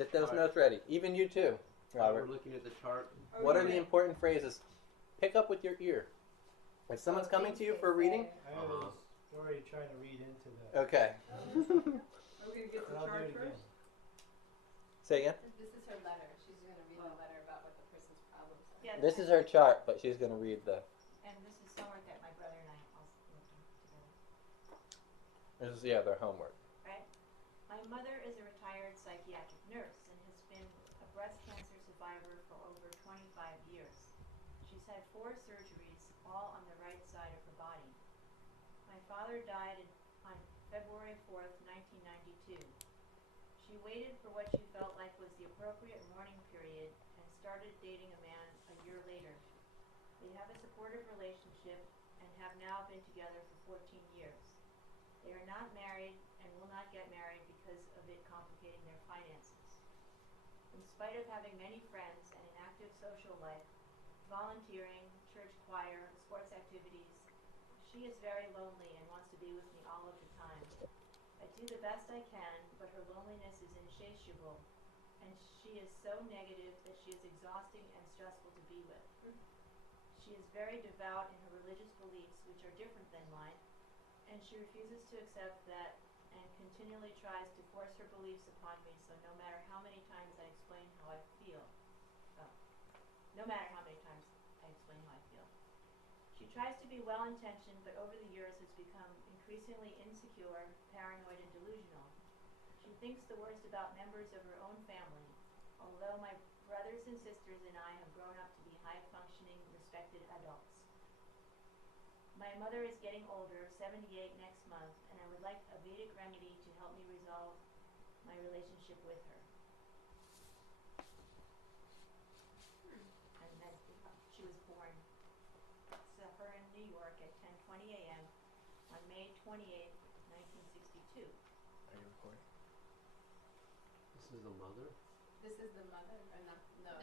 Get those notes ready. Even you too, Robert. We're looking at the chart. What are the important phrases? Pick up with your ear. If someone's coming to you for a reading, I was already trying to read into that. okay. Are we going to get the chart first? Say again? This is her letter. She's going to read the letter about what the person's problems are. Yeah, This is her chart, but she's going to read the... And this is homework that my brother and I also worked on together. This is, yeah, their homework. Right? My mother is a retired psychiatric nurse and has been a breast cancer survivor for over 25 years. She's had 4 surgeries, all on the right side of her body. My father died on February 4th, 1992. She waited for what she felt like was the appropriate mourning period and started dating a man a year later. They have a supportive relationship and have now been together for 14 years. They are not married and will not get married because of it complicating their finances. In spite of having many friends and an active social life, volunteering, church choir, sports activities, she is very lonely and wants to be with me all of the time. I do the best I can, but her loneliness is insatiable, and she is so negative that she is exhausting and stressful to be with. She is very devout in her religious beliefs, which are different than mine, and she refuses to accept that and continually tries to force her beliefs upon me, so no matter how many times I explain how I feel, She tries to be well-intentioned, but over the years has become increasingly insecure, paranoid, and delusional. She thinks the worst about members of her own family, although my brothers and sisters and I have grown up to be high-functioning, respected adults. My mother is getting older, 78 next month, and I would like a Vedic remedy to help me resolve my relationship with her. And that she was born her in New York at 10:20 a.m. on May 28th, 1962. Are you recording? This is the mother? This is the mother, or not? No.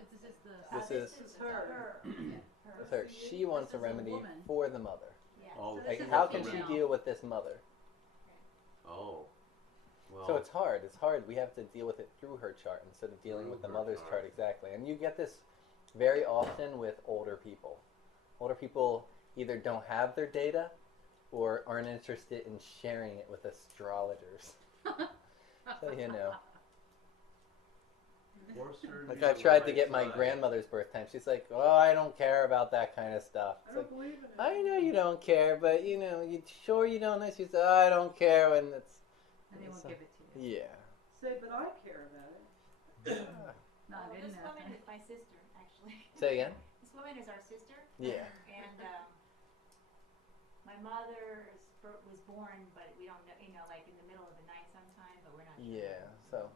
This is her. Yeah. With her. She wants a remedy for the mother. Yeah. Oh, Like, how can she deal with this mother? Oh. Well, So it's hard. It's hard. We have to deal with it through her chart instead of dealing with the mother's chart. Exactly. And you get this very often with older people. Older people either don't have their data or aren't interested in sharing it with astrologers. So, you know. Like, I tried to get my grandmother's birth time. She's like, oh, I don't care about that kind of stuff. I don't believe in it. I know you don't care, but, you know, you sure you don't know? She said, oh, I don't care. And it's... And they won't give it to you. Yeah. Say, but I care about it. No, Well, they didn't this know. woman is my sister, actually. Say again? This woman is our sister. Yeah. And my mother was born, but we don't know, you know, like in the middle of the night sometime, but we're not sure. Yeah, so...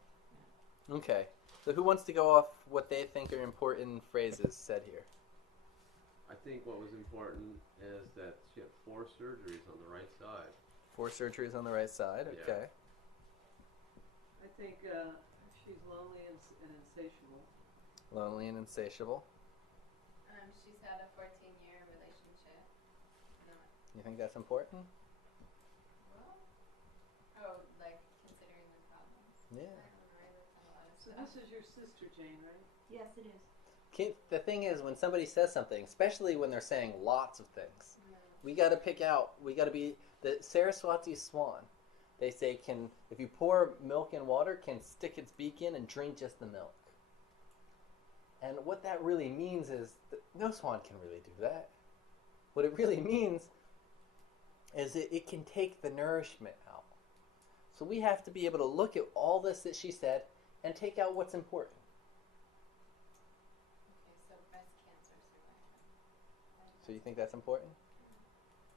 Okay. So who wants to go off what they think are important phrases said here? I think what was important is that she had 4 surgeries on the right side. 4 surgeries on the right side, Yeah. okay. I think she's lonely and insatiable. Lonely and insatiable. She's had a 14-year relationship. Not You think that's important? well. Oh, like considering the problems. Yeah. I don't know. I looked at a lot of So stuff. this is your sister, Jane, right? Yes, it is. The thing is, when somebody says something, especially when they're saying lots of things, No. we got to pick out, we got to be, the Saraswati swan, they say if you pour milk in water, can stick its beak in and drink just the milk. And what that really means is that no swan can really do that. What it really means is it can take the nourishment out. So we have to be able to look at all this that she said and take out what's important. Okay, so breast cancer survivor. So you think that's important?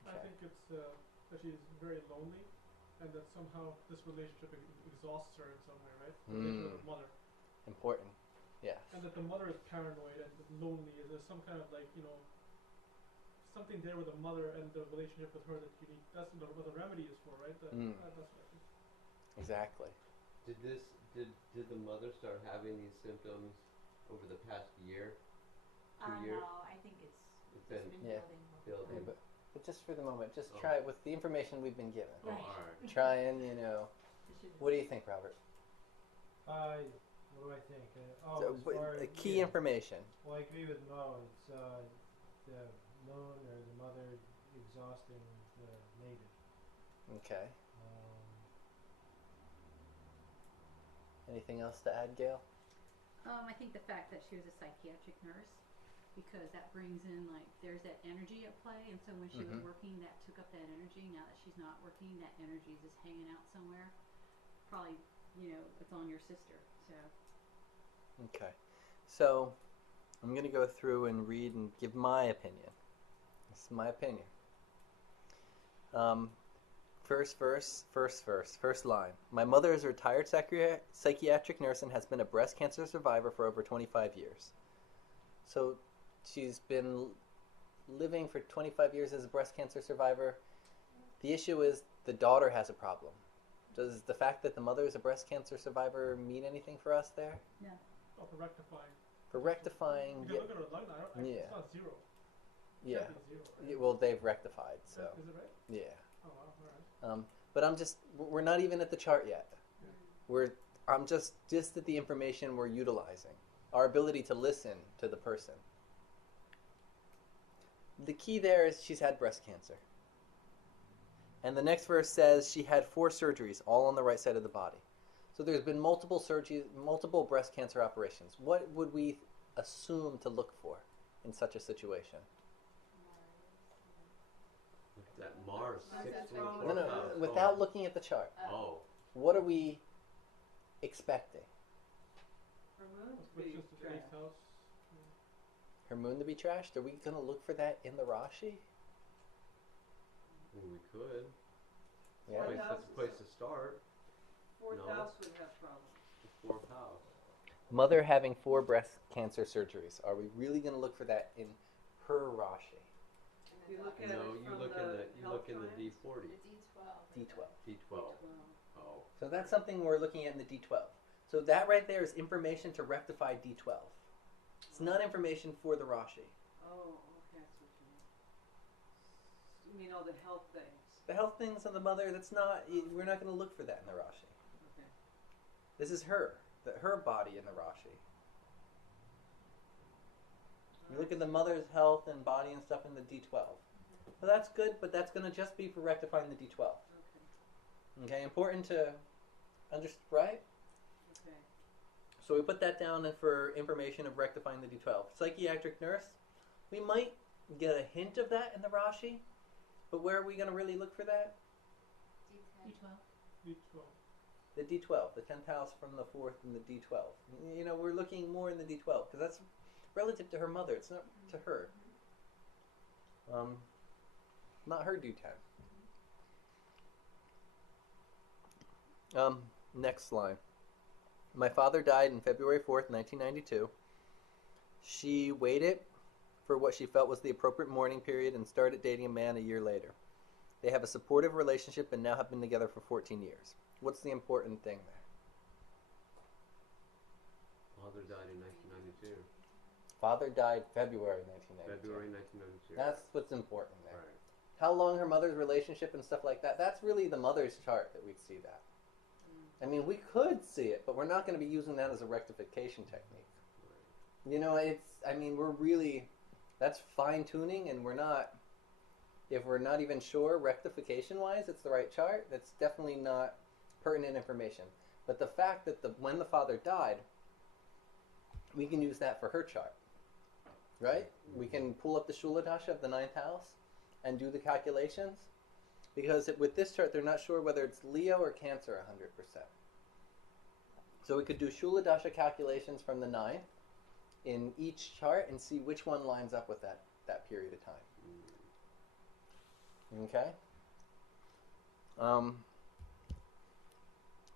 I think it's that she's very lonely, and that somehow this relationship exhausts her in some way, right? The relationship with the mother. Important. Yes. And that the mother is paranoid and lonely. There's some kind of like, you know, something there with the mother and the relationship with her that you need. That's what the remedy is for, right? That's what I think. Exactly. Did the mother start having these symptoms over the past year? 2 years? No, I think it's been been yeah. building. But just for the moment, just try it with the information we've been given. Oh, Right. alright. Try and, you know, what do you think, Robert? I What do I think? So, As far as key information. Well, I agree with Mo. It's the moon or the mother exhausting the native. Okay. Um, Anything else to add, Gail? I think the fact that she was a psychiatric nurse, because that brings in, like, there's that energy at play, and so when she was working, that took up that energy. Now that she's not working, that energy is just hanging out somewhere. Probably, it's on your sister. So. Okay. So, I'm going to go through and read and give my opinion. This is my opinion. First line. My mother is a retired psychiatric nurse and has been a breast cancer survivor for over 25 years. So, she's been living for 25 years as a breast cancer survivor. The issue is the daughter has a problem. Does the fact that the mother is a breast cancer survivor mean anything for us there? No. Oh, for rectifying. For rectifying, You can look at her lung. It's not zero. Yeah. Can't be zero, right? Yeah, well, they've rectified, so Is it right? yeah. Oh wow, all right. But we're not even at the chart yet. I'm just at the information we're utilizing, our ability to listen to the person. The key there is she's had breast cancer. And the next verse says she had 4 surgeries, all on the right side of the body. So there's been multiple surgeries, multiple breast cancer operations. What would we assume to look for in such a situation? That Mars, That's 16, wrong. No, without looking at the chart. Oh. What are we expecting? Her moon's Which being is the eighth trashed. house. Her moon to be trashed? Are we going to look for that in the Rashi? We could. Yeah. That's a place to start. Fourth No. house would have problems. The 4th house. Mother having 4 breast cancer surgeries. Are we really going to look for that in her Rashi? You look at No, it you from look the in the health D40. The D12. D12. D12. Oh. So that's something we're looking at in the D12. So that right there is information to rectify D12. It's not information for the Rashi. Oh, okay, that's what you mean. You mean all the health things? The health things on the mother, we're not going to look for that in the Rashi. Okay. This is her body in the Rashi. You look at the mother's health and body and stuff in the D12. So that's good, but that's going to just be for rectifying the D12. Okay. Okay, important to understand, right? Okay. So we put that down for information of rectifying the D12. Psychiatric nurse, we might get a hint of that in the Rashi, but where are we going to really look for that? D12. D12. The D12, the 10th house from the 4th and the D12. We're looking more in the D12 because that's relative to her mother. It's not to her. Not her D10. Next line. My father died on February 4th, 1992. She waited for what she felt was the appropriate mourning period and started dating a man a year later. They have a supportive relationship and now have been together for 14 years. What's the important thing there? Father died in 1992. Father died February 1992. February 1992. That's what's important there. Right. How long her mother's relationship and stuff like that, that's really the mother's chart that we'd see that. I mean, we could see it, but we're not going to be using that as a rectification technique. We're really, that's fine-tuning, and if we're not even sure rectification-wise it's the right chart, that's definitely not pertinent information. But the fact that when the father died, we can use that for her chart, right? We can pull up the Shuladasha of the 9th house and do the calculations, because with this chart, they're not sure whether it's Leo or Cancer 100%. So we could do Shuladasha calculations from the 9th in each chart and see which one lines up with that period of time. Okay?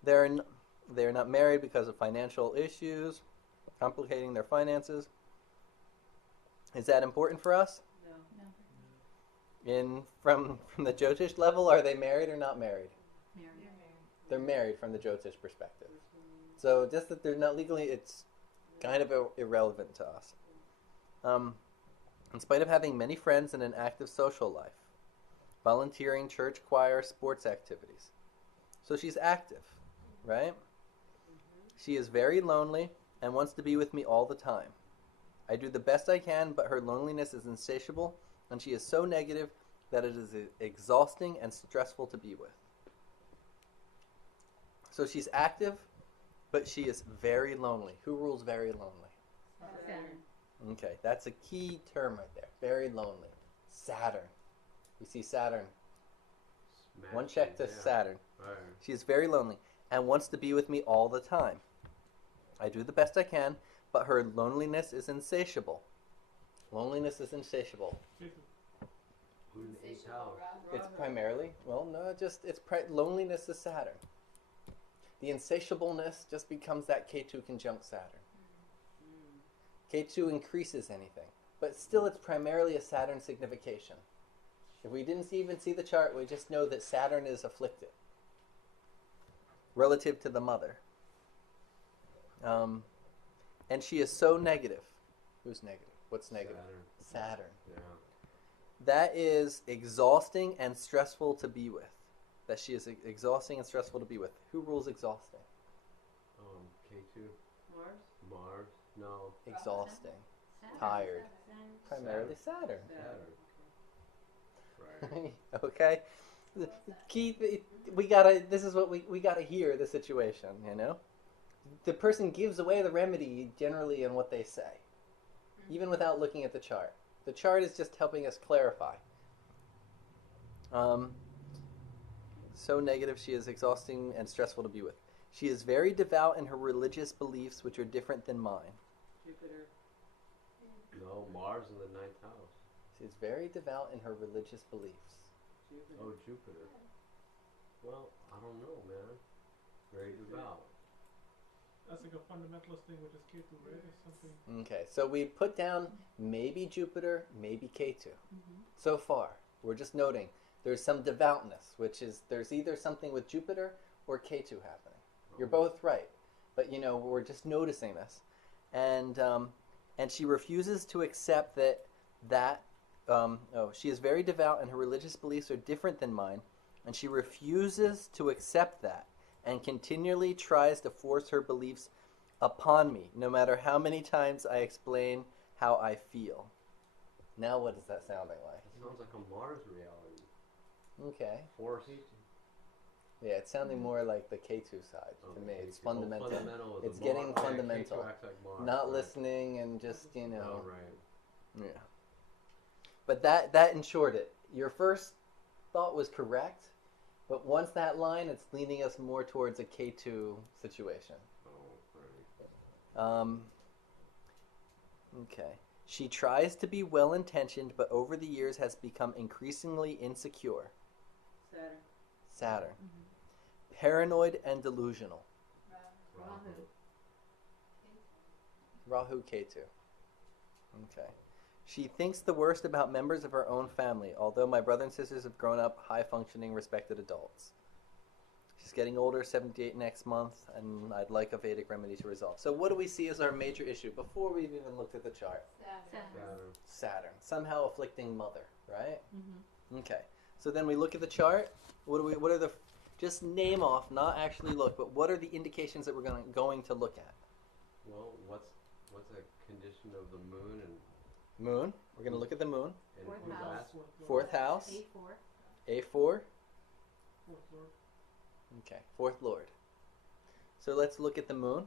They're not married because of financial issues, complicating their finances. Is that important for us? No. From the Jyotish level, are they married or not married? Married. They're married from the Jyotish perspective. So just that they're not legally, it's kind of irrelevant to us. In spite of having many friends and an active social life, volunteering, church, choir, sports activities. So she's active, right? She is very lonely and wants to be with me all the time. I do the best I can, but her loneliness is insatiable, and she is so negative that it is exhausting and stressful to be with. So she's active, but she is very lonely. Who rules very lonely? Saturn. Okay, that's a key term right there. Very lonely. Saturn. You see Saturn. One check to Saturn. Right. She is very lonely and wants to be with me all the time. I do the best I can, but her loneliness is insatiable. Loneliness is insatiable. Who's in the 8th house? It's primarily, loneliness is Saturn. The insatiableness just becomes that Ketu conjunct Saturn. Ketu increases anything, but still it's primarily a Saturn signification. If we didn't even see the chart, we just know that Saturn is afflicted relative to the mother. And she is so negative. Who's negative? What's negative? Saturn. Yeah. That is exhausting and stressful to be with. That she is exhausting and stressful to be with. Who rules exhausting? K2. Mars? Mars. No. Exhausting. Saturn. Tired. Saturn. Primarily Saturn. Saturn. Right. Okay? Keith, this is what we gotta hear the situation, you know? The person gives away the remedy generally in what they say, even without looking at the chart. The chart is just helping us clarify. So negative, she is exhausting and stressful to be with. She is very devout in her religious beliefs, which are different than mine. Jupiter. No, Mars in the 9th house. She is very devout in her religious beliefs. Jupiter. Oh, Jupiter. Well, I don't know, man. Very devout. That's like a fundamentalist thing, which is Ketu, right? It's something. Okay, so we put down maybe Jupiter, maybe Ketu. So far, we're just noting there's some devoutness, which is there's either something with Jupiter or Ketu happening. You're both right, but you know we're just noticing this, and she refuses to accept that she is very devout and her religious beliefs are different than mine, and she refuses to accept that and continually tries to force her beliefs upon me, no matter how many times I explain how I feel. Now what is that sounding like? It sounds like a Mars reality. Okay. Force. Yeah, it's sounding more like the K2 side to me. It's fundamental. Fundamental. It's getting Mars. fundamental. K2 acts like Mars, Not right. listening and just, you know. Oh, right. Yeah. But that ensured it. Your first thought was correct, but once that line, it's leaning us more towards a K2 situation. Oh, right. Okay. She tries to be well-intentioned, but over the years has become increasingly insecure. Saturn. Saturn. Paranoid and delusional. Rahu Ketu. Okay. She thinks the worst about members of her own family, although my brother and sisters have grown up high-functioning, respected adults. She's getting older, 78 next month, and I'd like a Vedic remedy to resolve. So what do we see as our major issue before we've even looked at the chart? Saturn. Somehow afflicting mother, right? Okay. So then we look at the chart. What are the, just name off, not actually look, but what are the indications that we're going to look at? Well, what's the condition of the moon and Moon. We're going to look at the moon. Fourth who's house. that? Fourth house. A4. A4. Fourth Lord. Okay. Fourth lord. So let's look at the moon.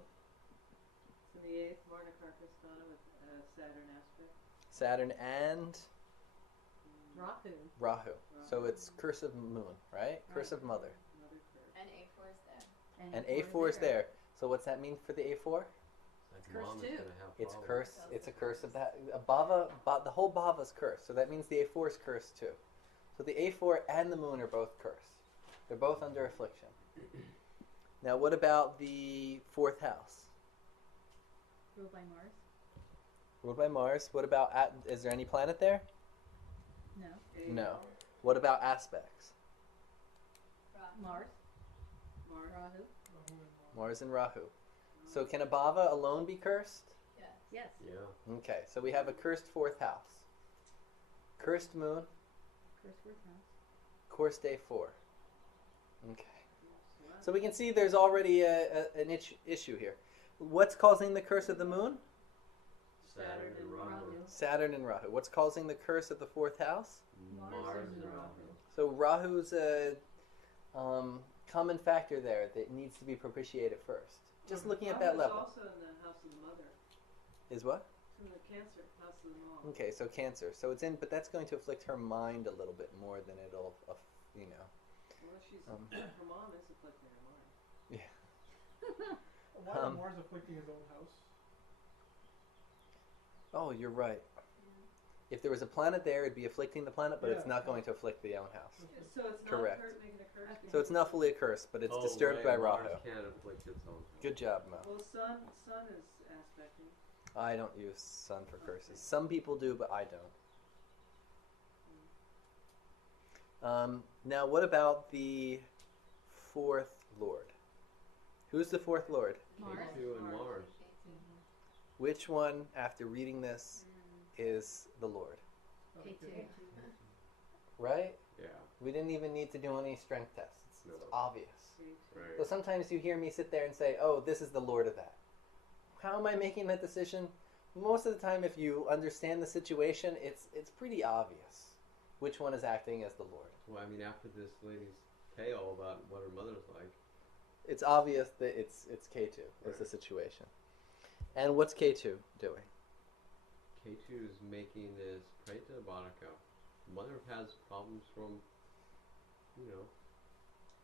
It's in the 8th, Marnakarkasthana with Saturn aspect. Saturn and Rahu. Rahu. So it's curse of moon, right? Curse of mother. Mother curse. And A4 is there. And A4 is there. So what's that mean for the A4? Like curse mom is too. gonna have It's problems. curse. It's a curse of that. The whole bhava is cursed. So that means the A4 is cursed too. So the A4 and the moon are both cursed. They're both under affliction. Now what about the fourth house? Ruled by Mars. Ruled by Mars. What about, is there any planet there? No. No. What about aspects? Mars. Mars. Rahu. Mars and Rahu. So can a bhava alone be cursed? Yes. Yeah. Okay, so we have a cursed fourth house. Cursed moon, First fourth house. cursed A4. Okay. So we can see there's already an issue here. What's causing the curse of the moon? Saturn and Rahu. Saturn and Rahu. What's causing the curse of the fourth house? Mars and Rahu. So Rahu's a common factor there that needs to be propitiated first. Just looking at that level. Also in the house of the mother. Is what? In the Cancer house of the mom. Okay, so Cancer. So it's in, but that's going to afflict her mind a little bit more than it'll, you know. Well, she's her mom is afflicting her mind. Yeah. Why is Mars afflicting his own house? Oh, you're right. If there was a planet there, it'd be afflicting the planet, but it's not going to afflict the own house. So it's not Correct. making a curse. So it's not fully a curse, but it's disturbed by Mars Rahu. can't afflict its own. Good job, Mo. Well, sun is aspecting. I don't use sun for curses. Some people do, but I don't. Now, what about the fourth lord? Who's the fourth lord? Mars. K2 and Mars. Which one, after reading this, is the lord? K2. Right? Yeah. We didn't even need to do any strength tests. It's No. obvious. Right. So sometimes you hear me sit there and say, oh, this is the lord of that. How am I making that decision? Most of the time, if you understand the situation, it's pretty obvious which one is acting as the lord. Well, I mean, after this lady's tale about what her mother's like, It's obvious that it's K2 is the situation. And what's K2 doing? K2 is making this Preta Bharaka. Mother has problems from,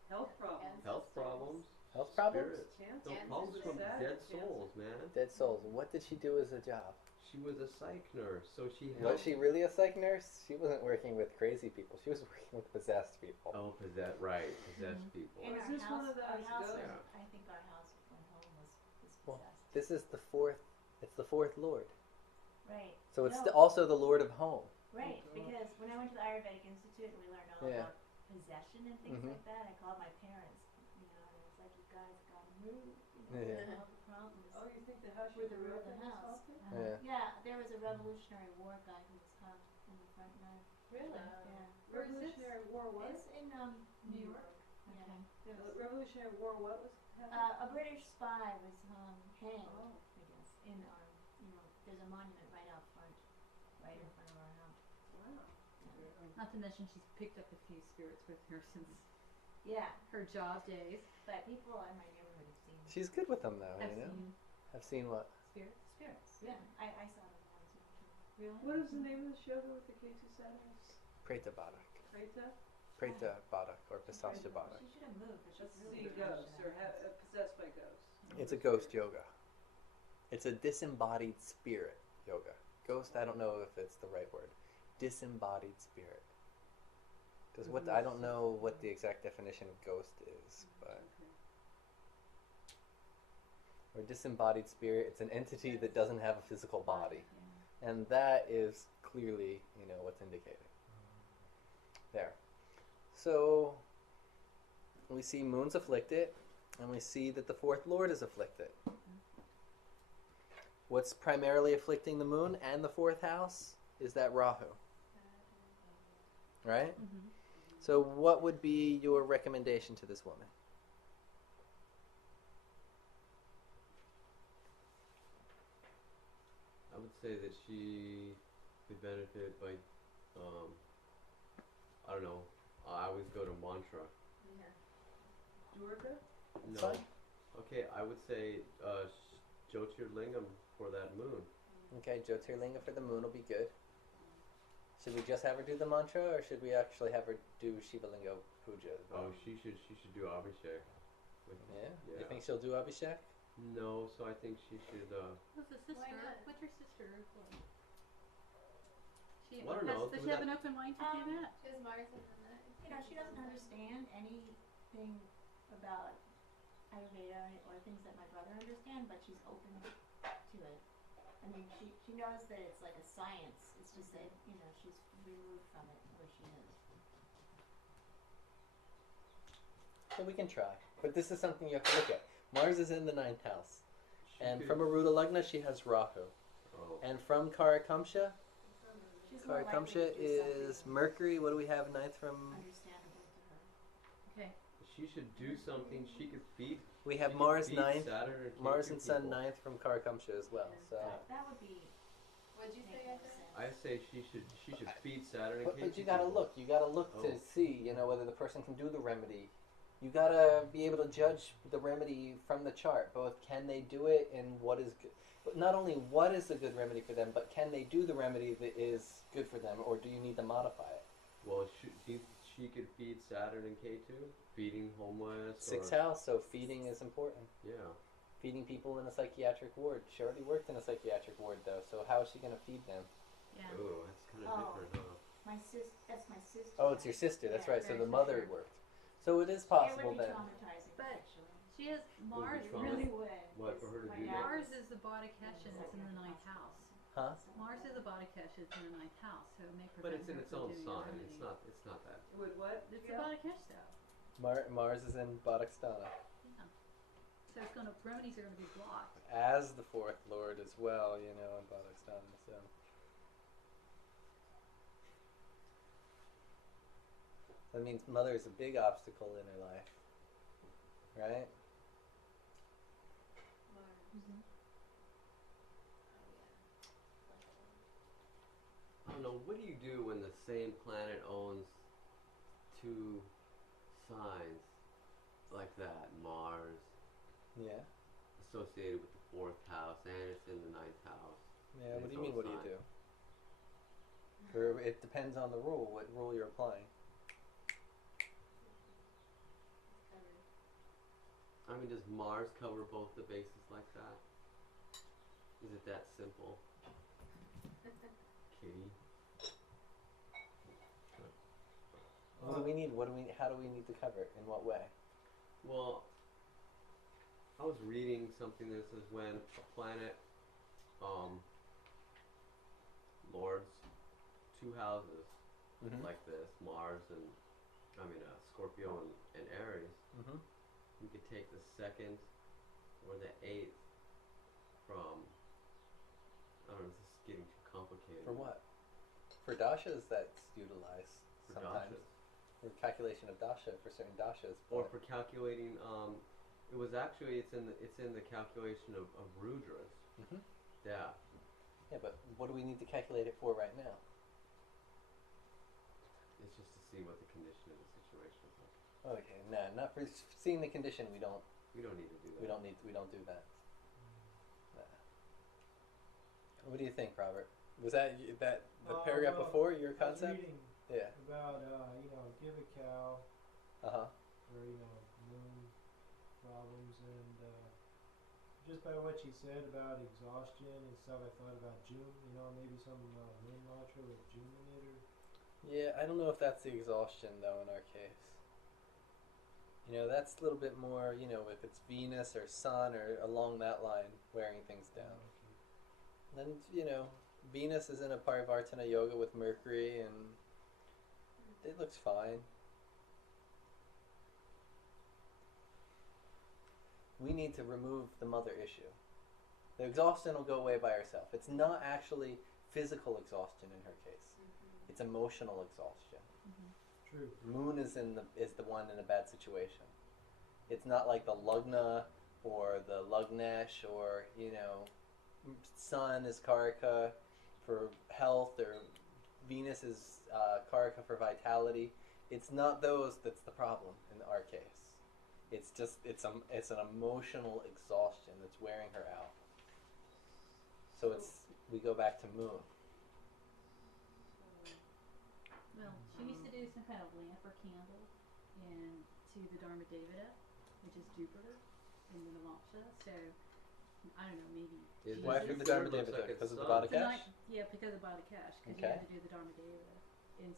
Health problems. health problems. Health problems? Spirits. Cancer. No, problems Cancer. from Sad. dead Cancer. souls, man. Dead souls. What did she do as a job? She was a psych nurse, so she Was helped. she really a psych nurse? She wasn't working with crazy people. She was working with possessed people. Oh, possessed people. In Is our this one house, of our those house, ghosts? I think our house when home was Well, possessed. this is the fourth. It's the fourth lord. Right. So it's No. also the lord of home. Right, because when I went to the Ayurvedic Institute and we learned all Yeah. about possession and things Mhm. like that, I called my parents, and I was like, you guys gotta move, Yeah. all the problems. Oh, you think the house We're you the grew root up of in the was house. haunted? Yeah. There was a Revolutionary War guy who was hung in the front yard. Really? Yeah. Where is this? Revolutionary War what? It's in New York. Yeah. Okay. There was, Revolutionary War what was happening? a British spy was hanged, Oh. I guess, in our, there's a monument right out front, right in front of our house. Wow. Not to mention she's picked up a few spirits with her since Yeah, her job days. but people in my neighborhood have seen She's good with them, though. I've You know. seen I've seen what? spirits. spirits. Yeah, I saw them once or two. Really? What is the name of the show with the K2 Saturns? Preta Badak. Preta? Preta Badak or Pisasya Badak. She should have moved, but she's Let's really see ghosts or possessed by ghosts. It's a ghost yoga. It's a disembodied spirit yoga. Ghost, I don't know if it's the right word. Disembodied spirit. Because what I don't know what the exact definition of ghost is, but Okay. or disembodied spirit, it's an entity that doesn't have a physical body, Yeah. and that is clearly, what's indicated there. So we see moon's afflicted, and we see that the fourth lord is afflicted. What's primarily afflicting the moon and the fourth house is that Rahu, right? Mm-hmm. So what would be your recommendation to this woman? I would say that she could benefit by, I don't know. I always go to mantra. Durga? No. Fine. Okay, I would say Jyotish Lingam for that moon. Okay, Jyotirlinga for the moon will be good. Should we just have her do the mantra, or should we actually have her do Shiva Linga puja as well? Oh, she should do Abhishek. Yeah? You Yeah. think she'll do Abhishek? No, so I think she should. Who's the sister? Why not? What's her sister? She Well, I don't know, does do she have that- an open mind to do that? Is Mars in that? She doesn't understand anything about Ayurveda or things that my brother understands, but she's open to it. I mean, she knows that it's like a science. It's just that, she's removed from it where she is. So we can try. But this is something you have to look at. Mars is in the 9th house. She And could- from Aruda Lagna, she has Rahu. Oh. And from Karakamsha, She's more likely Karakamsha to do is something Mercury. What do we have 9th from? understandable to her. Okay. she should do something. She could feed. We have she could Mars feed 9th, Saturn and Mars Ketu and Sun people. 9th from Karakamsha as well. So, That would be What'd you say, make more Edgar? sense. I say she should feed Saturn and but Ketu you gotta people. look. You gotta look to Oh. see, you know, whether the person can do the remedy. You gotta be able to judge the remedy from the chart. Both can they do it and what is good. But not only what is a good remedy for them, but can they do the remedy that is good for them, or do you need to modify it? Well, she could feed Saturn and Ketu, feeding homeless. Sixth or, house, so feeding is important. Yeah. Feeding people in a psychiatric ward. She already worked in a psychiatric ward though, so how is she gonna feed them? Yeah. Oh, that's kind of Oh. different, huh? That's my sister. Oh, it's your sister. That's Yeah, right. So very the mother sister. worked. So it is It possible would be then. traumatizing, But- actually. She has Mars. be It trauma. really would. What, for her to My do dad that? Mars was- is the body Kesha and it's in the 9th house. Huh? Mars is a body Kesha, it's in the 9th house, so it may But prevent it's in her its from own doing the sign. remedy. It's not that. With what? It's Yeah. the body Kesh though. Mars is in Bodhisthana. Yeah. So it's gonna remedies are gonna be blocked. As the fourth lord as well, you know, in Bodhisthana. So that means mother is a big obstacle in her life. Right? Mm-hmm. I don't know. What do you do when the same planet owns two signs like that? Mars, Yeah. associated with the 4th house, and it's in the 9th house. Yeah, in what its do you mean, own what do you sign. do? Or it depends on the rule, what rule you're applying. I mean, does Mars cover both the bases like that? Is it that simple? Kitty. What do we need? How do we need to cover it? In what way? Well, I was reading something that says when a planet lords two houses Mm-hmm. like this, Mars and Scorpio and Aries, Mm-hmm. you could take the 2nd or the 8th from. I don't know. This is getting too complicated. For what? For dashas, that's utilized For sometimes. dashas. For calculation of dasha, for certain dashas. Or but- for calculating. It was actually it's in the calculation of Rudras. Mhm. Yeah. Yeah, but what do we need to calculate it for right now? It's just to see what the condition of the situation is like. Okay, nah, not for seeing the condition. We don't need to do that. We don't do that. Nah. What do you think, Robert? Was that the paragraph well, before your I was concept? reading Yeah. about give a cow Uh huh. for moon problems, and just by what she said about exhaustion and stuff, I thought about June. Maybe some moon mantra with June in it, or Yeah, I don't know if that's the exhaustion though in our case. That's a little bit more. If it's Venus or Sun or along that line, wearing things down. Then Venus is in a Parivartana yoga with Mercury, and it looks fine. We need to remove the mother issue. The exhaustion will go away by herself. It's not actually physical exhaustion in her case. It's emotional exhaustion. True. Moon is the one in a bad situation. It's not like the Lugna or the Lugnesh or Sun is Karaka for health, or Venus is Karaka for vitality. It's not those that's the problem in our case. It's just it's an emotional exhaustion that's wearing her out. So we go back to Moon. Well, she needs to do some kind of lamp or candle to the Dharma Devata, which is Jupiter in the Navamsha. So I don't know, maybe. Is Why it for the Jupiter? Dharma Looks Devata? like it's Because of the Sun. Bada Tonight, Cash? yeah, because of Bada Cash, because Okay. you have to do the Dharma Devata. And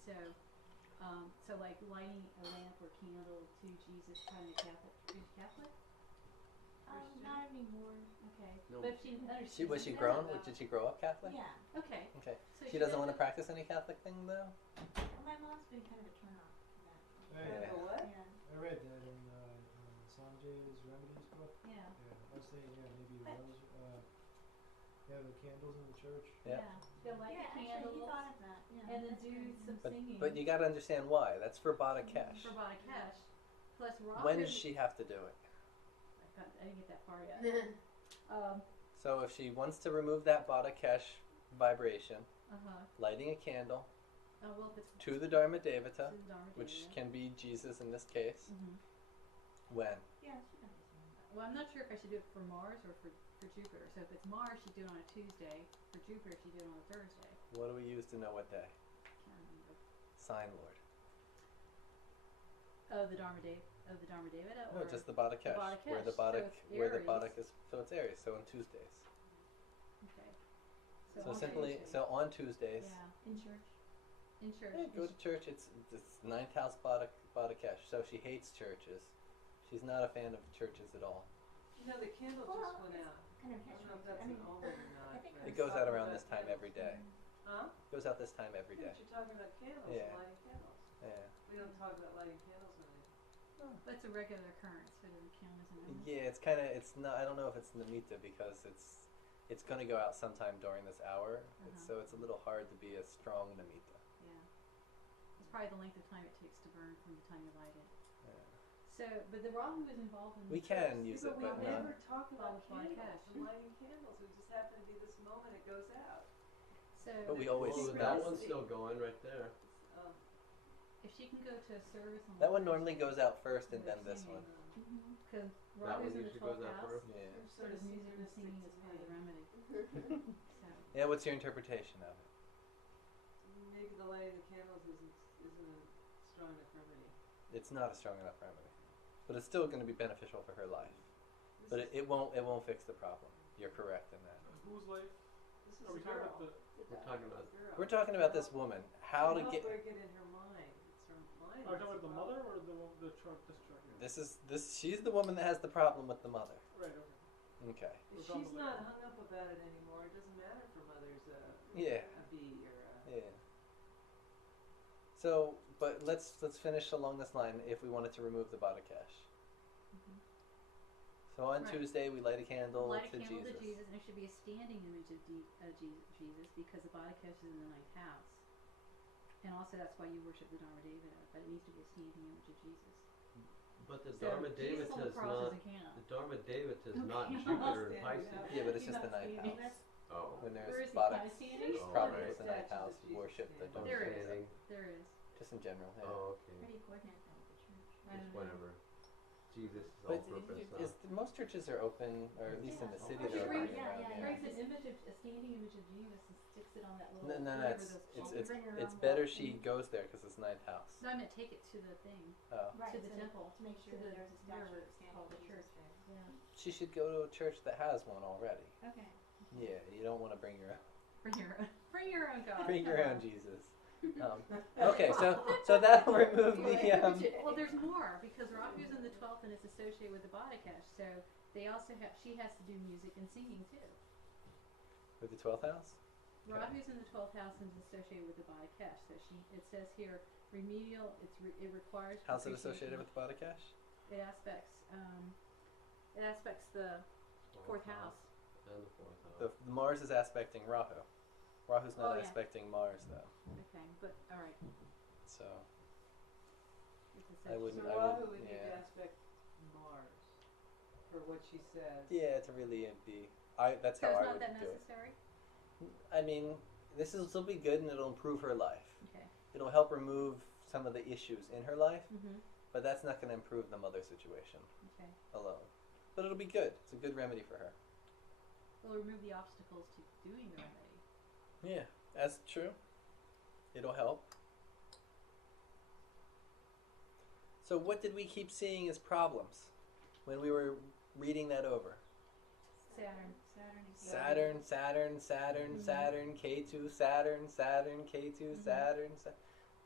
so like lighting a lamp or candle to Jesus, kind of Catholic. Is she Catholic? Not anymore. Okay. No. But she understands. Was she Yeah, grown? well- Did she grow up Catholic? Yeah. Okay. Okay. So She doesn't want to practice any Catholic thing though. Well, my mom's been kind of a turn off for that. Yeah. What? Yeah. I read that in Sanjay's Remedies book. Yeah. Yeah, I was saying, maybe But- those, the candles in the church. Yeah. She'll light Yeah, the actually, he candles thought of that. Yeah, and then that's do very some nice. singing. But you got to understand why. That's for Bada Cash. For Bada Cash. Plus Rahu. When does she have to do it? I didn't get that far yet. So if she wants to remove that Badakesh vibration, lighting a candle Well, if it's to the Dharma Devata, to the Dharma which Devata. can be Jesus in this case, Mhm. when? Yeah, she does. Well, I'm not sure if I should do it for Mars or for Jupiter. So if it's Mars, she'd do it on a Tuesday. For Jupiter, she'd do it on a Thursday. What do we use to know what day? Can't remember. Sign Lord. Of the Dharma Devata? No, Or just the Badakesh. Where the Badakesh, so Badak, it's where the Aries. Badak is, so it's Aries. So on Tuesdays. Okay. So on simply, Tuesday. so on Tuesdays. Yeah. In church. In church. Yeah, go to church. It's ninth house Badakesh. So she hates churches. She's not a fan of churches at all. You know, the candle Well, just went out. Kind of I don't know if hedge. that's an omen or not. I think but It goes out talking around about this time every day. Huh? It goes out this time every Yeah, day. but you're talking about candles, Yeah. lighting candles. Yeah. We don't talk about lighting candles when But it's a regular occurrence, so it doesn't count as an omen. Yeah, it's kind of, it's not, I don't know if it's Namitta because it's going to go out sometime during this hour. So it's a little hard to be a strong Namitta. Yeah. It's probably the length of time it takes to burn from the time you light it. Yeah. So, but the Rahu is involved in We the can church. use but it, we but not. never talk about Well, candles Vagish. and lighting candles. It just happened to be this moment it goes out. So But we always Well, use that that. one's still going right there. Um, if she can go to a service on That one normally goes out first and They're then this singing. one. Because That Rahu's one in the usually goes 12th out house, first. Yeah. so does music and singing is part of the remedy. So, Yeah, what's your interpretation of it? maybe the lighting of the candles isn't a strong enough remedy. It's not a strong enough remedy. But it's still going to be beneficial for her life. This But is, it won't fix the problem. You're correct in that. Whose life this is are we a talking girl. about? We're talking about. Girl. We're talking about this woman. How to Help get... her get in her mind. It's her mind. Are we that's talking about the mother problem. or the chart? This chart here. She's the woman that has the problem with the mother. Right. Okay. Okay. If she's not hung up about it anymore, it doesn't matter if her mother's Yeah. a bee or a... Yeah. So, but let's finish along this line if we wanted to remove the Badakesh. So on Right. Tuesday we light a candle light a to candle Jesus. to Jesus, and it should be a standing image of Jesus because the Badakesh is in the ninth house. And also that's why you worship the Dharma Devata, but it needs to be a standing image of Jesus. But the So Dharma Jesus on Devata the is cross not. doesn't count. The Dharma Devata is not Okay. Jupiter in Standing Pisces. up. Yeah, but it's You're just the not ninth standing. house. Oh. When Where there's is he, kind Badakesh of standing? Oh, problems right. with the ninth Statues house, of Jesus worship the standing. Dharma There is. Devata. There is. Just in general, yeah. Oh, How okay. do you coordinate that with the church? I Just don't know. whatever. Jesus is But all purpose. most churches are open, or at least in the Yeah. city Or she they're brings, open around. yeah. brings an image of a standing image of Jesus and sticks it on that little. No, whatever it's those it's Bring her it's own better book. she goes there because it's ninth house. No, I meant take it to the thing. Oh. Right, To the so temple, to make sure to that the there's a statue wherever of it's standing called, the Jesus church. there. Yeah. She should go to a church that has one already. Okay. Yeah, you don't want to bring your own. Bring your own God. Bring come your on. own Jesus. Okay, so that'll remove the Well, there's more because Rahu's in the 12th and it's associated with the Badakesh. So they also have. She has to do music and singing too. with the 12th house. Okay. Rahu's in the 12th house and is associated with the Badakesh. So it says here remedial. It requires. How's it appreciation. associated with the Badakesh? It aspects. It aspects the fourth house. And the fourth house. The Mars is aspecting Rahu. Rahu's not Oh, yeah. aspecting Mars though, Okay, but all right. so It's I essential. wouldn't. So I Rahu would. would need to Yeah. aspect Mars for what she says. Yeah, to really be. That's So how it's I not would that do it. necessary. I mean, this will be good and it'll improve her life. Okay. It'll help remove some of the issues in her life, Mhm. but that's not going to improve the mother situation Okay. alone. But it'll be good. It's a good remedy for her. We'll remove the obstacles to doing the remedy. Yeah, that's true. It'll help. So what did we keep seeing as problems when we were reading that over? Saturn. Saturn, Saturn, Saturn, Mhm. Saturn, K2, Saturn, Saturn, K2, Mhm. Saturn.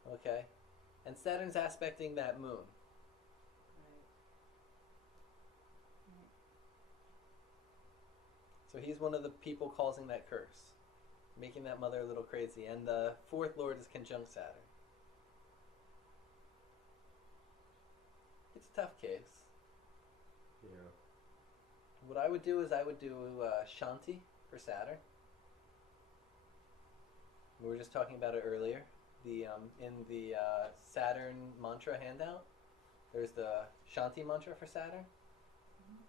Okay. And Saturn's aspecting that moon. Right. So he's one of the people causing that curse, making that mother a little crazy. And the fourth lord is conjunct Saturn. It's a tough case. Yeah. What I would do is I would do Shanti for Saturn. We were just talking about it earlier. The in the Saturn mantra handout, There's the Shanti mantra for Saturn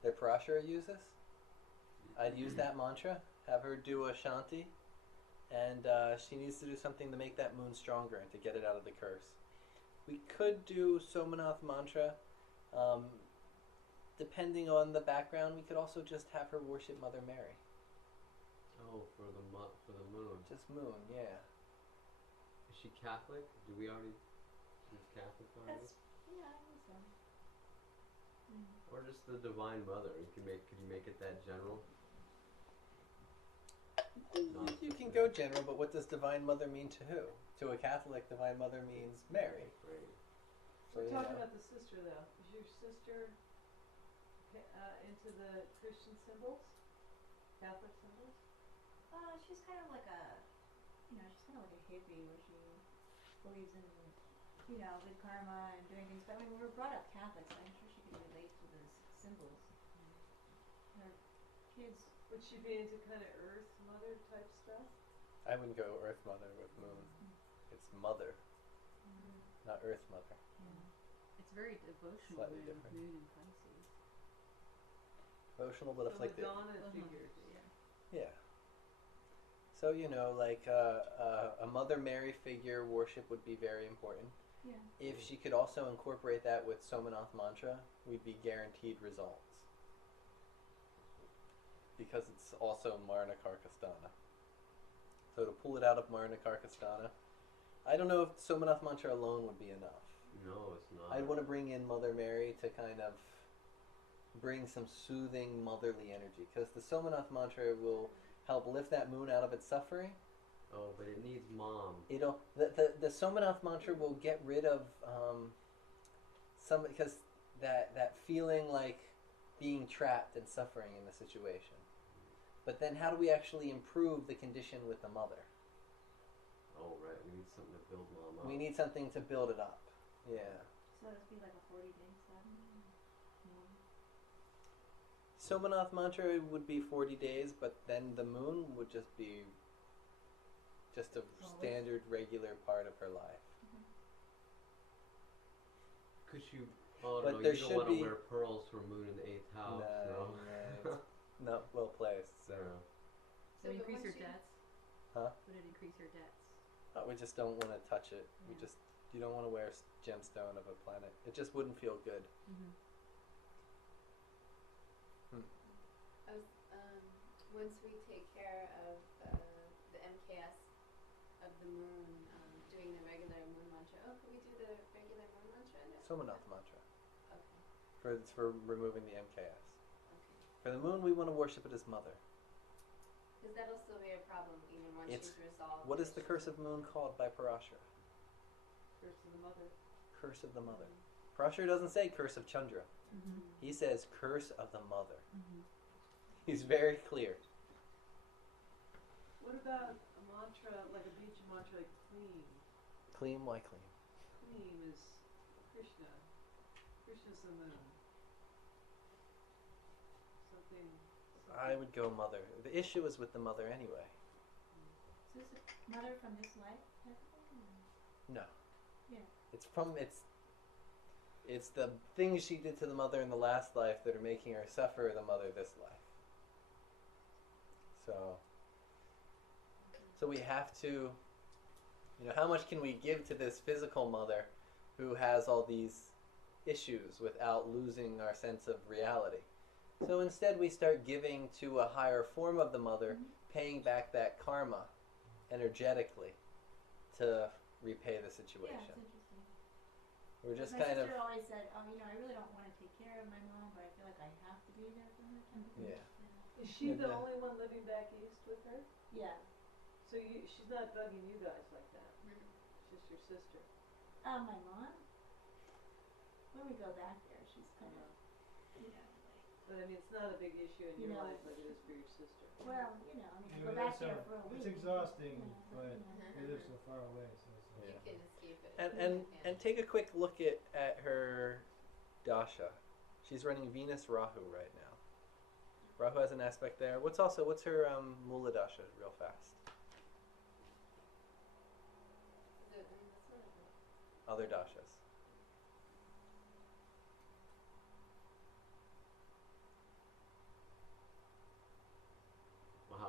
that Parashara uses. I'd use that mantra, have her do a Shanti, and she needs to do something to make that moon stronger and to get it out of the curse. We could do Somanath mantra. Depending on the background, we could also just have her worship Mother Mary. Oh, for the moon. Just moon, yeah. Is she Catholic? Do we already? She's Catholic already? Yeah, I think so. Or just the Divine Mother? Could you make it that general? You can go general, but what does Divine Mother mean to who? To a Catholic, Divine Mother means Mary. Right. So, We're you talking know. about the sister, though. Is your sister into the Christian symbols? Catholic symbols? She's kind of like a, she's kind of like a hippie where she believes in, good karma and doing things. But I mean, we were brought up Catholic, so I'm sure she can relate to those symbols. Her kids. Would she be into kind of Earth Mother type stuff? I wouldn't go Earth Mother with moon. It's Mother, not Earth Mother. It's very devotional Slightly with different. moon and Pisces. Emotional but So afflicted. Madonna figure. Yeah. So, like a Mother Mary figure worship would be very important. Yeah. If she could also incorporate that with Somanath mantra, we'd be guaranteed results. Because it's also Marna Karkastana. So to pull it out of Marna Karkastana, I don't know if Somanath mantra alone would be enough. No, it's not. I'd want to bring in Mother Mary to kind of bring some soothing motherly energy. Because the Somanath mantra will help lift that moon out of its suffering. Oh, but it needs mom. The Somanath mantra will get rid of because that feeling like being trapped and suffering in the situation. But then how do we actually improve the condition with the mother? Oh, right. We need something to build mom up. We need something to build it up. Yeah. So it'd be like a 40-day Saturn. Somanath mantra would be 40 days, but then the moon would just be just a standard, regular part of her life. Could you? Oh But no, there you don't should want to be- wear pearls for moon in the 8th house. No. No, not well placed. So, So So, but increase once your you- debts? Huh? Would it increase your debts? We just don't want to touch it. Yeah. You don't want to wear a gemstone of a planet. It just wouldn't feel good. I was, once we take care of the MKS of the moon, doing the regular moon mantra. Oh, can we do the regular moon mantra? Somanath mantra. Okay. For removing the MKS. Okay. For the moon, we want to worship it as mother. Because that'll still be a problem even once It's- she's resolved. What is the curse of moon called by Parashara? Curse of the Mother. Curse of the mother. Parashara doesn't say curse of Chandra. He says curse of the mother. He's very clear. What about a mantra, like a beach mantra, like clean? Clean, why clean? Clean is Krishna. Krishna's the moon. Something. I would go mother. The issue is with the mother anyway. So is it mother from this life type of thing? No. Yeah. It's the things she did to the mother in the last life that are making her suffer the mother this life. So we have to, how much can we give to this physical mother who has all these issues without losing our sense of reality? So instead we start giving to a higher form of the mother, paying back that karma energetically to repay the Yeah, situation. it's interesting. We're just my kind of, sister always said, I really don't want to take care of my mom, but I feel like I have to be there for her. Kind of thing. yeah. Is she the Yeah. only one living back east with her? Yeah. So she's not bugging you guys like that. Mhm. It's just your sister. My mom. When we go back there, she's kind of, But I mean, it's not a big issue in You your know, life like it is for your sister. well, I You go know, back that's there how- for a week. it's exhausting, Yeah, but Mhm. we live so far away, so it's like, Yeah. You can escape it. And take a quick look at her dasha. She's running Venus Rahu right now. Rahu has an aspect there. What's her Mula dasha real fast? That's what I thought. Other dashas.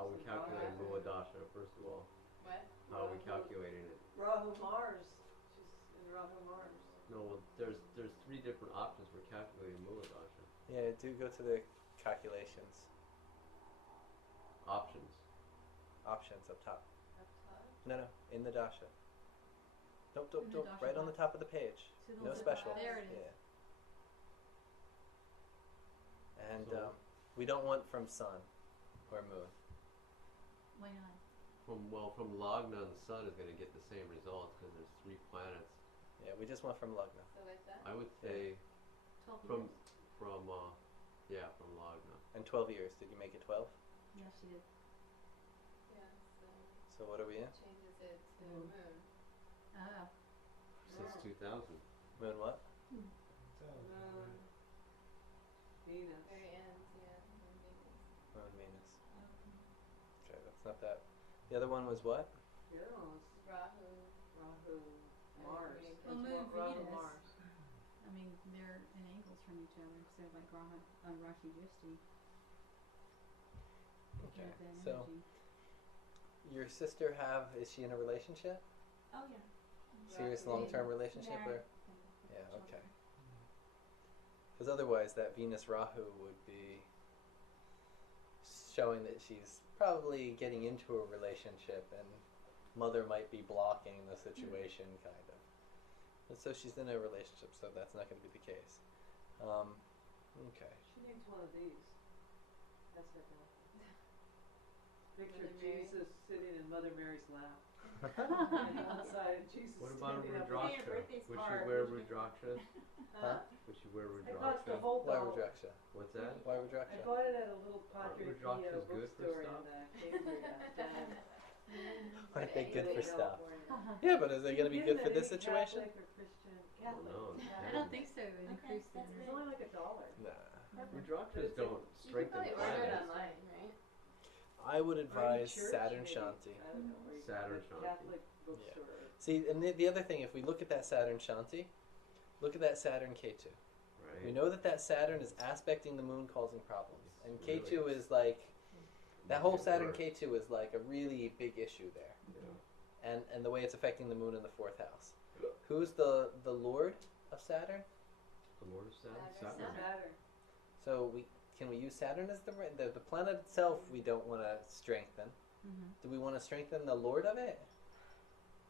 How are we calculating Muladasha, first of all? What? How are we calculating it? Rahu Mars. She's in Rahu Mars. No, well, there's 3 different options for calculating Muladasha. Yeah, do go to the calculations. Options. Options up top. Up top? No, in the dasha. Don't, In the dasha right on the box. top of the page. To the No left. special. There it is. Yeah. And So- we don't want from sun or moon. Why not? From Lagna, the sun is going to get the same results because there's 3 planets. Yeah, we just want from lagna. So like that? I would say 12 from years. from Lagna. And 12 years. Did you make it 12? Yes, she did. Yeah, so So what are we in? changes it to Moon. moon. Ah. Since 2000. Moon what? Sounds Moon. right. Venus. Very end, yeah, moon Venus. Moon Venus. Okay, that's not that. The other one was what? The other one was Rahu. Rahu Mars. Mercury. Well, It's Moon Rahu Venus. Mars. I mean, they're in angles from each other, so like Rashi Justi. Okay. That So energy. your sister is she in a relationship? Oh, yeah. Serious Rahu. long-term relationship or? Married. Yeah, okay. Children. Because otherwise, that Venus Rahu would be showing that she's probably getting into a relationship, and mother might be blocking the situation, kind of. And so she's in a relationship, so that's not going to be the case. Okay. She needs one of these. That's her girl. Picture Mother Mary. Jesus sitting in Mother Mary's lap. On one side, and Jesus What about a standing up. Rudraksha? Hey, your birthday's Would she hard. wear Rudrakshas? Huh? Would she wear I bought the Rudraksha? whole Why doll. Rudraksha? What's that? Why I Rudraksha? bought it at a little Padre Rudraksha's Pio good for bookstore stuff? in Cambria. down Aren't they Yeah, good for yeah. stuff? California. Yeah, but is they going to be Getting good for that this ain't situation? Catholic or Christian. I don't Catholic. know. I don't think so. It Okay, increased the that's It's energy. only like $1. Nah. Rudrakshas But don't You can strengthen probably order it planets. online, right? I would Or in advise church, Saturn maybe. Shanti. I don't know where you Saturn get Shanti. Catholic bookstore. See, and the other thing, if we look at that Saturn Shanti, look at that Saturn K2. We Right? know that Saturn is aspecting the moon, causing problems. And Really? K2 is like, that whole Make it Saturn work. K2 is like a really big issue there. Yeah. And the way it's affecting the moon in the 4th house. Who's the lord of Saturn? The Lord of Saturn? Saturn. Saturn. Saturn. So can we use Saturn as the planet itself? We don't want to strengthen. Mm-hmm. Do we want to strengthen the lord of it?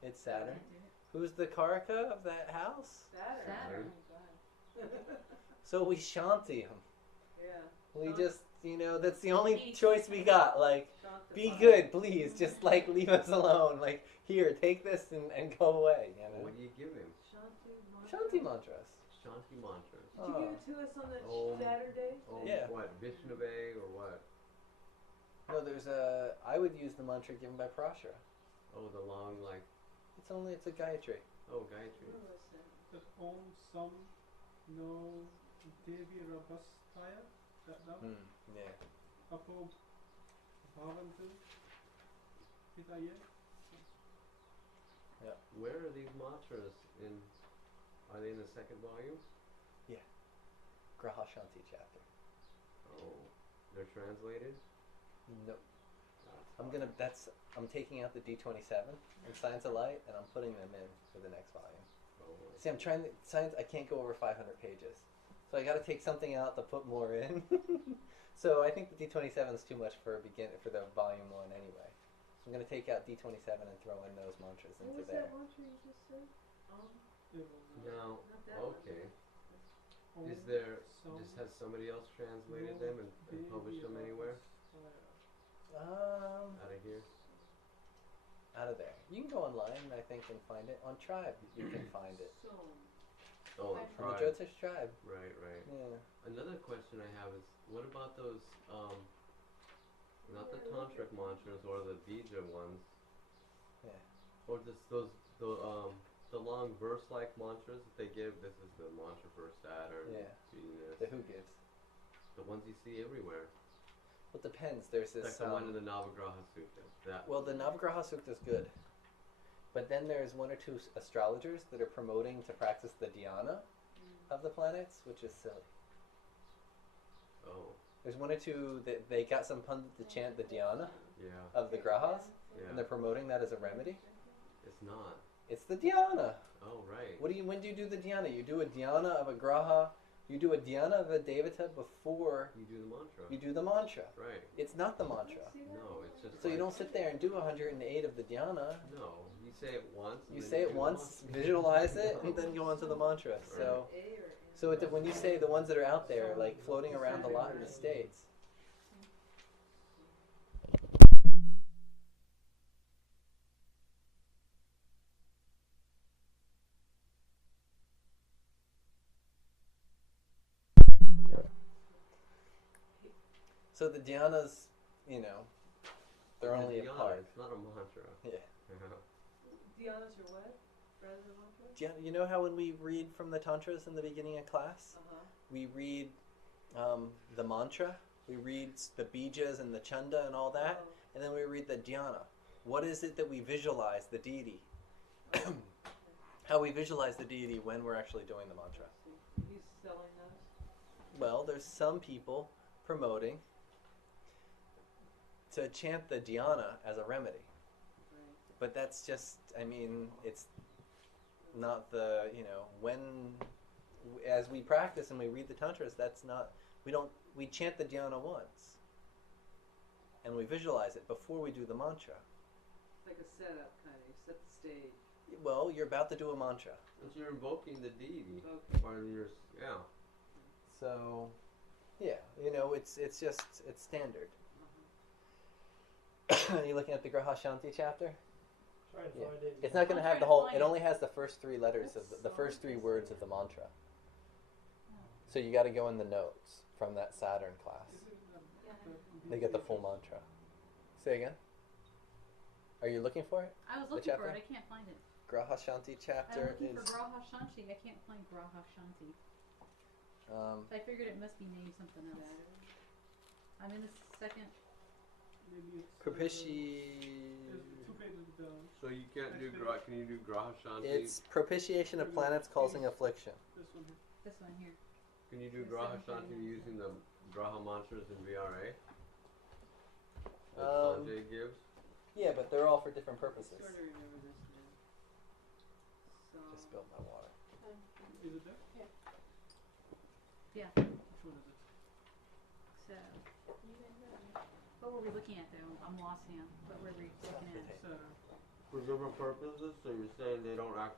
It's Saturn. Can't do it. Who's the Karaka of that house? Saturn. Saturn. Oh my God. So we Shanti him. Yeah. We Shant- just, that's the only Peace. choice we got. Like, be Shantify. good, please. Just like leave us alone. Like, here, take this and go away. What do you give him? Shanti mantras. Shanti mantras. Did you give it to us on the Oh. Saturday? Oh, Yeah. what? Vishnave or what? No, I would use the mantra given by Prashara. Oh, the long, like, It's a Gayatri. oh, Gayatri. Where was that? That Om Sam No Devi Rabastaya. That one. Yeah. Apo Bhavantu Hitaye. Where are these mantras in? Are they in the 2nd volume? Graha Shanti chapter. Oh, they're translated. Nope. That's I'm taking out the D27 in Science of Light, and I'm putting them in for the next volume. Oh, See, I'm trying to, science, I can't go over 500 pages. So I gotta take something out to put more in. So I think the D27 is too much for the volume 1 anyway. So I'm gonna take out D27 and throw in those mantras What into was there. that mantra you just said? now, Not that one. okay. Om Is there? Sam Has somebody else translated No them and published them Devi anywhere? Rabastaya. Out of here? Out of there. You can go online, I think, and find it. On Tribe, you can find it. So, Oh, I- the On the tribe. Jyotish Tribe. Right, right. Yeah. Another question I have is, what about those, not the tantric mantras or the bija ones, Yeah. or just the long verse-like mantras that they give? This is the mantra for Saturn, Yeah. Venus, The who gives. the ones you see everywhere. Well, it depends. There's Like this. the one in the Navagraha Sutta. That. Well, the Navagraha Sutta is good. But then there's 1 or 2 astrologers that are promoting to practice the dhyana of the planets, which is silly. Oh. There's 1 or 2 that they got some pundit to chant the dhyana, Yeah. of the grahas, Yeah. and they're promoting that as a remedy. It's not. It's the dhyana. Oh, right. When do you do the dhyana? You do a dhyana of a graha. You do a dhyana of a devata before You do the mantra. you do the mantra. Right. It's not the mantra. No, it's just So you like- don't sit there and do 108 of the dhyana. No, you say it once. And You then say it do the once, mantra. visualize it, and then go on to the mantra. So, when you say the ones that are out there, like floating around a lot in the States. So the dhyanas, they're It's only a dhyana, part. It's not a mantra. Yeah. Dhyanas are what? Rather than mantra? Dhyana, you know how when we read from the tantras in the beginning of class, we read the mantra, we read the bijas and the chanda and all that, and then we read the dhyana. What is it that we visualize, the deity? How we visualize the deity when we're actually doing the mantra. He's selling those. Well, there's some people promoting to chant the dhyana as a remedy. But that's just, it's not the, as we practice and we read the tantras, we chant the dhyana once. And we visualize it before we do the mantra. It's like a setup, kind of. You set the stage. Well, you're about to do a mantra. But you're invoking the deity. Okay. Part of your, yeah. So, yeah, it's standard. Are you looking at the Graha Shanti chapter? Try to Yeah. find it. It's not going to I'm have the trying to whole, find it it. only has the first three letters of the first three words of the mantra. So you got to go in the notes from that Saturn class. They get the full mantra. Say again? Are you looking for it? I was The looking for chapter? it. I can't find it. Graha Shanti I'm chapter looking is. for Graha Shanti. I can't find Graha Shanti. So I figured it must be named something of that. I'm in the second. Maybe it's Propitiation. there's 2 pages down. So you can't do can you do Graha Shanti? It's propitiation of planets causing affliction. This one here. This one here. Can you do There's Graha 7:39. Shanti using the Graha mantras in VRA? That Um, Sanjay gives? Yeah, but they're all for different purposes. Sort of remember this now. So, Just spilled my water. Is it there? Yeah. Which one is it? So. What were we looking at though? I'm lost now. What were we looking at? Saturn. For different purposes, so you're saying they don't act